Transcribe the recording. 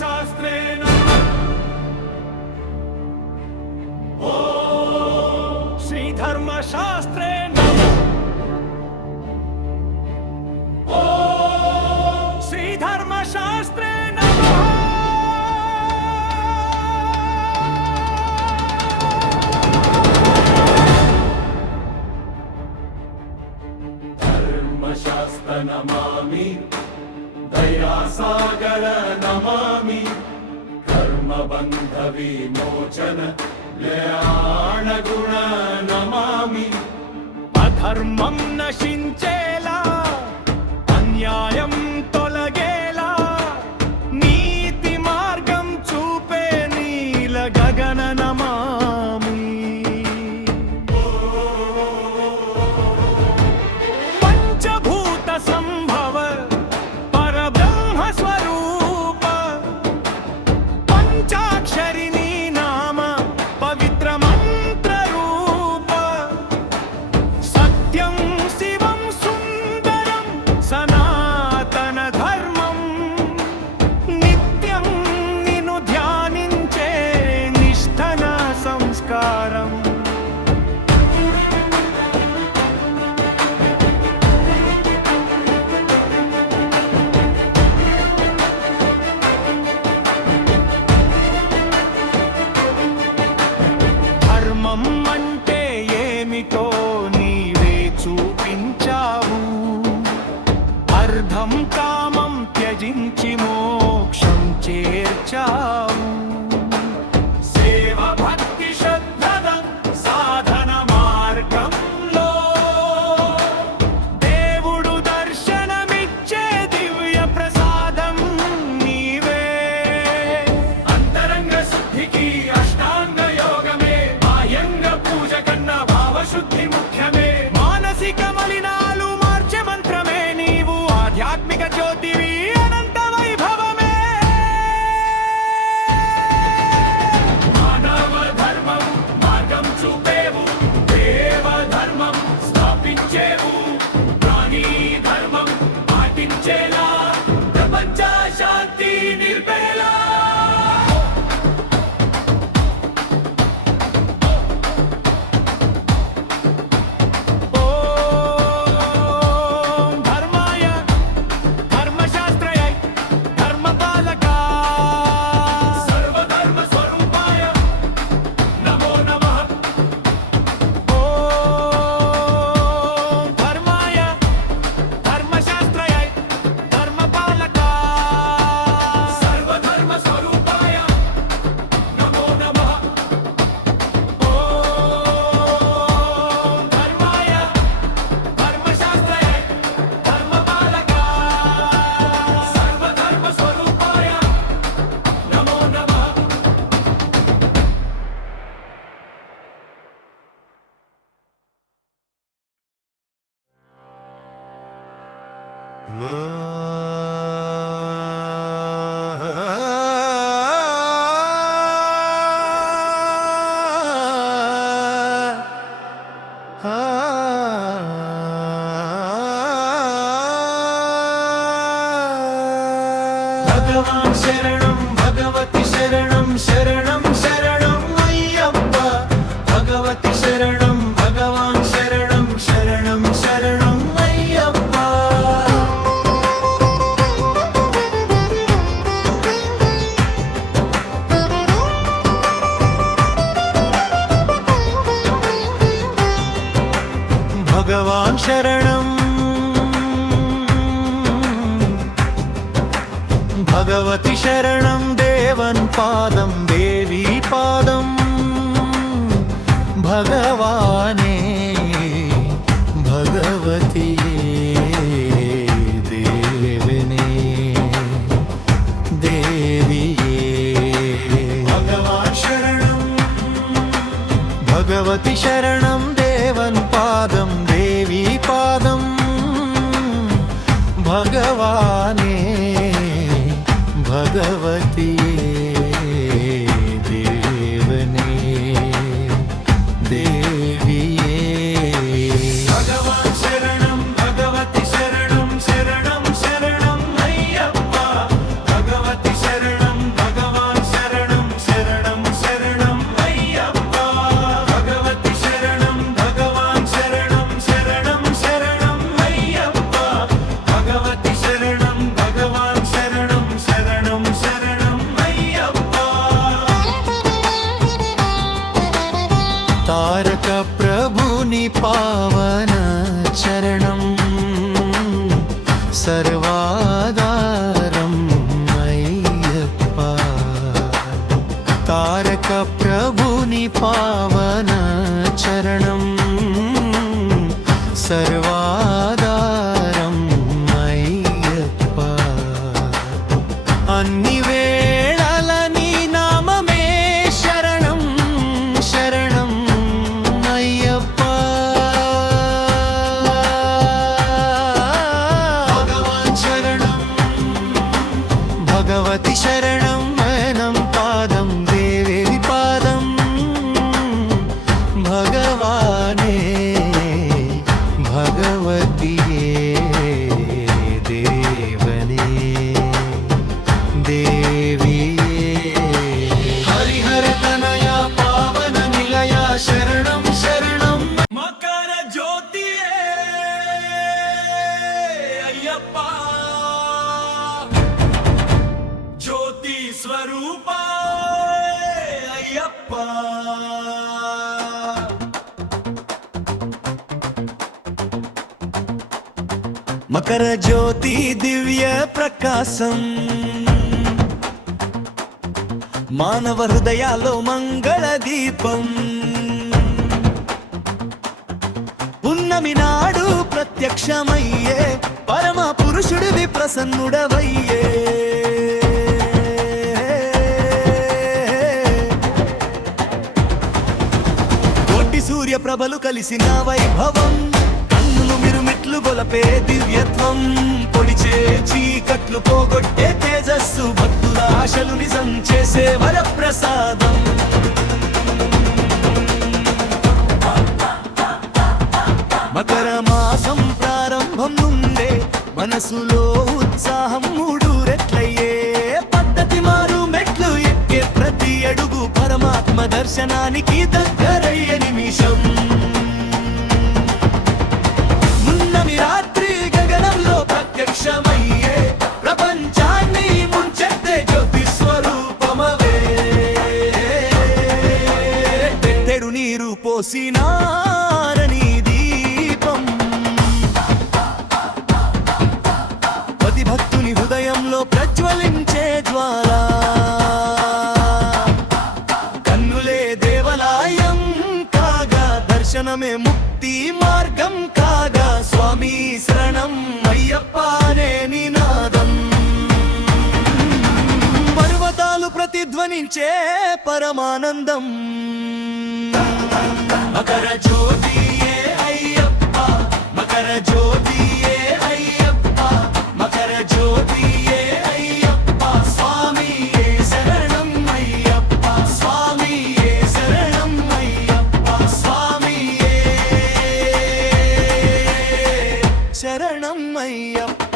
धर्मशास्त्रे नमः। ॐ श्रीधर्मशास्त्रे नमः। ॐ श्रीधर्मशास्त्रे नमः। धर्मशास्त्र नमामि, दयासागर नमामि, कर्मबन्ध विमोचन ल्याणगुण नमामि। अधर्मं नशिंचेला, अन्यायं तोलगेला, नीति मार्गं चूपे नील गगन नमामि। पंचभूत संभव स्वरूप पंचाक्षरिणी नाम पवित्र मंत्र रूप सत्यं शिवं सुंदरं सनातन धर्मं नित्यं निनु ध्यानिंचे निष्ठन संस्कारम्। అంటే ఏమిటో నీవే చూపించావు, అర్థం కామం త్యజించి మోక్షం చేర్చావు। సేవ భక్తి శ్రద్ధల సాధన మార్గంలో దేవుడు దర్శనమిచ్చే దివ్య ప్రసాదం నీవే। అంతరంగ శుద్ధికి అష్టాంగ శుద్ధి ముఖ్యమే, మానసిక మలినాలు మార్చే మంత్రమే నీవు, ఆధ్యాత్మిక జ్యోతివి అనంత వైభవమే। మానవ ధర్మం మార్గం చూపేవు, దేవ ధర్మం స్థాపించేవు, ప్రాణి ధర్మం పాటించేలా ప్రపంచ శాంతి నిర్భేలా। भगवान शरणं भगवती शरणं शरणं शरणं अय्यप्प। भगवती शरणं भगवान शरणं शरणं शरणं अय्यप्प। भगवान शरणं भगवती शरणं देवन् पादं देवी पादं भगवाने भगवती देवने देविये। भगवान शरणं भगवती शरणं देवन् पादं देवी पादं भगवाने भगवती देवने देविये। भगवान शरणं भगवती शरणं शरणं शरणं अय्यप्प। भगवती शरणं பார்வதியே தேவனே தேவியே ஹரிஹர தனயா பாவன நிலையா சரணம் சரணம் மகர ஜோதியே ஐயப்பா జ్యోతి స్వరూపా అయ్యప్ప మకర జ్యోతి దివ్య ప్రకాశం మానవ హృదయాల్లో మంగళ దీపం పున్నమి నాడు ప్రత్యక్షమయ్యే పరమ పురుషుడివి ప్రసన్నుడవయ్యే సూర్య ప్రభలు కలిసిన వైభవం కన్నులు మిరుమిట్లు గొలపే దివ్యత్వం పొడిచే చీకట్లు పోగొట్టే తేజస్సు భక్తుల ఆశలు నిజం చేసే వరప్రసాదం మకర మాసం ప్రారంభం నుండే మనసులో ఉత్సాహం మూడు రెట్లయ్యే పద్ధతి మారు మెట్లు ఎక్కే ప్రతి అడుగు పరమాత్మ దర్శనానికి దగ్గరయ్యే నిమిషం మున్నమి రాత్రి గగనంలో ప్రత్యక్షమయ్యే ప్రపంచాన్ని ముంచెత్తే జ్యోతి స్వరూపమవే తెడు నీరు పోసినారని దీపం ప్రతి భక్తుని హృదయంలో ప్రజ్వలించే జ్వాల దర్శనమే ముక్తి మార్గం కాగా స్వామి శరణం అయ్యప్ప అనే నినాదం పర్వతాలు ప్రతిధ్వనించే పరమానందం మకర జ్యోతియే అయ్యప్ప మకర జ్యోతియే అయ్యప్ప మకర జ్యోతియే అయ్యప్ప స్వామియే శరణం అయ్యప్ప స్వామియే శరణం అయ్యప్ప శరణం అయ్యప్ప